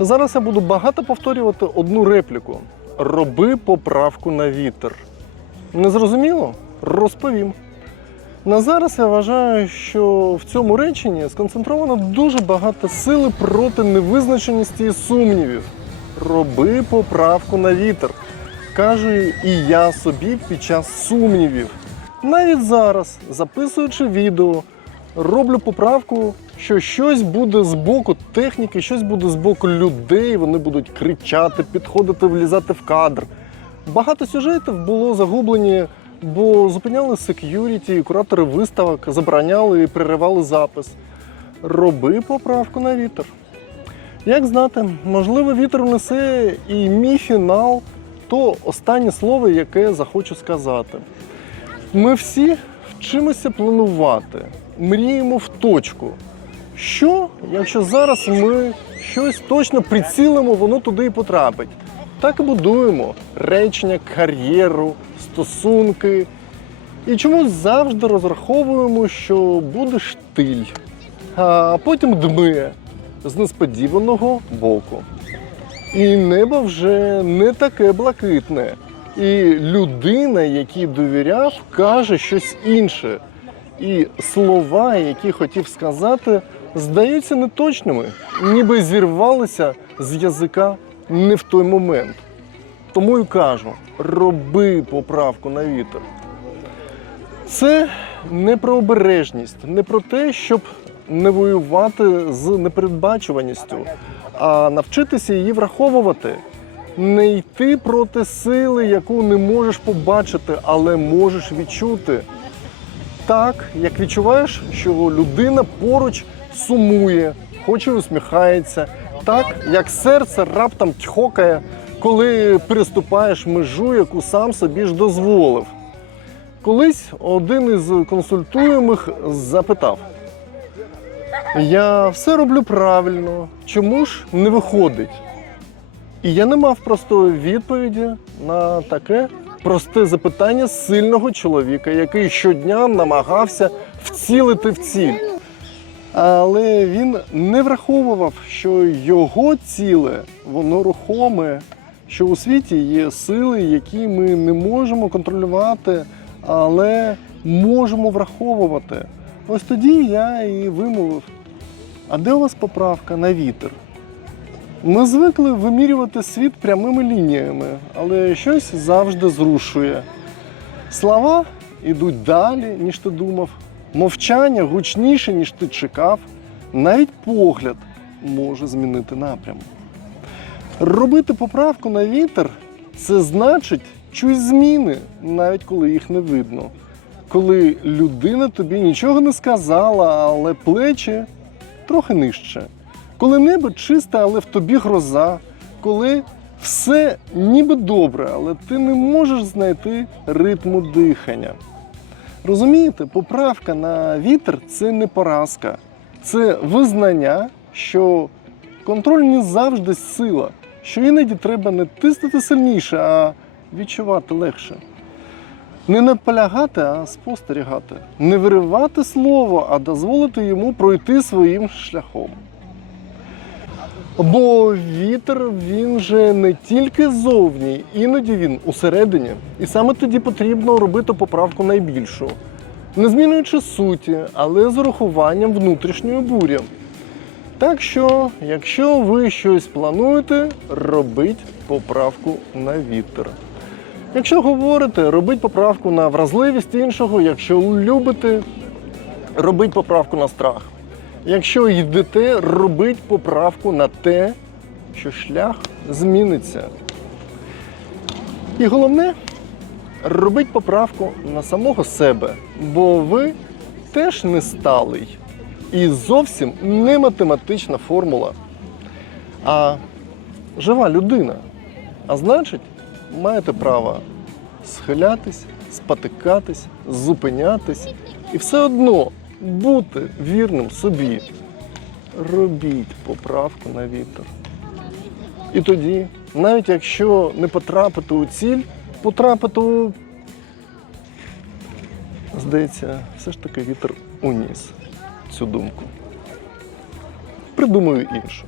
Зараз я буду багато повторювати одну репліку: роби поправку на вітер. Не зрозуміло? Розповім. На зараз я вважаю, що в цьому реченні сконцентровано дуже багато сили проти невизначеності і сумнівів. Роби поправку на вітер. Кажу і я собі під час сумнівів. Навіть зараз, записуючи відео, роблю поправку, що щось буде з боку техніки, щось буде з боку людей, вони будуть кричати, підходити, влізати в кадр. Багато сюжетів було загублені, бо зупиняли сек'юріті, куратори виставок, забороняли і переривали запис. Роби поправку на вітер. Як знати, можливо, вітер внесе і мій фінал, то останнє слово, яке захочу сказати. Ми всі вчимося планувати, мріємо в точку. Що, якщо зараз ми щось точно прицілимо, воно туди і потрапить? Так і будуємо речення, кар'єру, стосунки. І чомусь завжди розраховуємо, що буде штиль, а потім дме з несподіваного боку. І небо вже не таке блакитне. І людина, якій довіряв, каже щось інше. І слова, які хотів сказати, здаються неточними, ніби зірвалися з язика не в той момент. Тому і кажу: роби поправку на вітер. Це не про обережність, не про те, щоб не воювати з непередбачуваністю, а навчитися її враховувати, не йти проти сили, яку не можеш побачити, але можеш відчути. Так, як відчуваєш, що людина поруч сумує, хоче усміхається, так як серце раптом тьхокає, коли переступаєш межу, яку сам собі ж дозволив. Колись один із консультуємих запитав: Я все роблю правильно, чому ж не виходить? І я не мав простої відповіді на таке просте запитання сильного чоловіка, який щодня намагався вцілити в ціль. Але він не враховував, що його ціле, воно рухоме, що у світі є сили, які ми не можемо контролювати, але можемо враховувати. Ось тоді я і вимовив: а де у вас поправка на вітер? Ми звикли вимірювати світ прямими лініями, але щось завжди зрушує. Слова йдуть далі, ніж ти думав, мовчання гучніше, ніж ти чекав. Навіть погляд може змінити напрям. Робити поправку на вітер це значить чусь зміни, навіть коли їх не видно. Коли людина тобі нічого не сказала, але плечі трохи нижче. Коли небо чисте, але в тобі гроза, коли все ніби добре, але ти не можеш знайти ритму дихання. Розумієте, поправка на вітер це не поразка, це визнання, що контроль не завжди сила, що іноді треба не тиснути сильніше, а відчувати легше. Не наполягати, а спостерігати, не виривати слово, а дозволити йому пройти своїм шляхом. Бо вітер він же не тільки ззовні, іноді він усередині. І саме тоді потрібно робити поправку найбільшу, не змінюючи суті, але з урахуванням внутрішньої бурі. Так що, якщо ви щось плануєте, робіть поправку на вітер. Якщо говорите, робіть поправку на вразливість іншого, якщо любите, робіть поправку на страх. Якщо йдете, робіть поправку на те, що шлях зміниться. І головне, робіть поправку на самого себе, бо ви теж не сталий. І зовсім не математична формула, а жива людина. А значить, маєте право схилятись, спотикатись, зупинятись і все одно бути вірним собі. Робіть поправку на вітер. І тоді, навіть якщо не потрапити у ціль, потрапити у. Здається, все ж таки вітер уніс цю думку. Придумаю іншу.